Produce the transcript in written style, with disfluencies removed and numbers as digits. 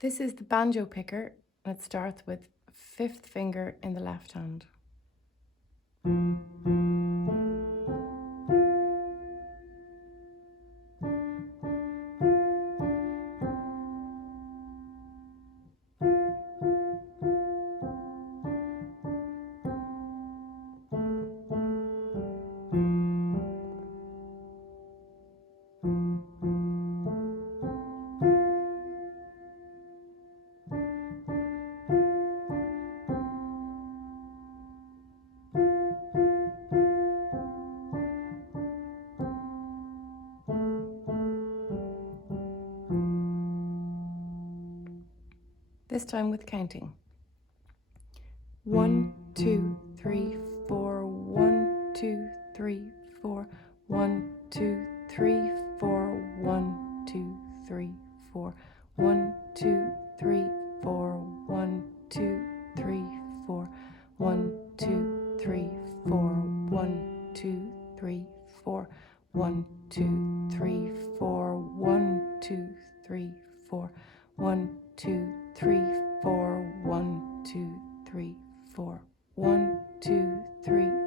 This is the banjo picker, and it starts with fifth finger in the left hand. This time with counting. 1, 2, 3, 4, 1, 2, 3, 4, 1, 2, 3, 4, 1, 2, 3, 4, 1, 2, 3, 4, 1, 2, 3, 4, 1, 2, 3, 4, 1, 2, 3, 4, 1, 2, 3, 4, 1, 2, 3, 4, 1, 2, 3, 4, 1, 2, 3, 4, 1, 2, 3,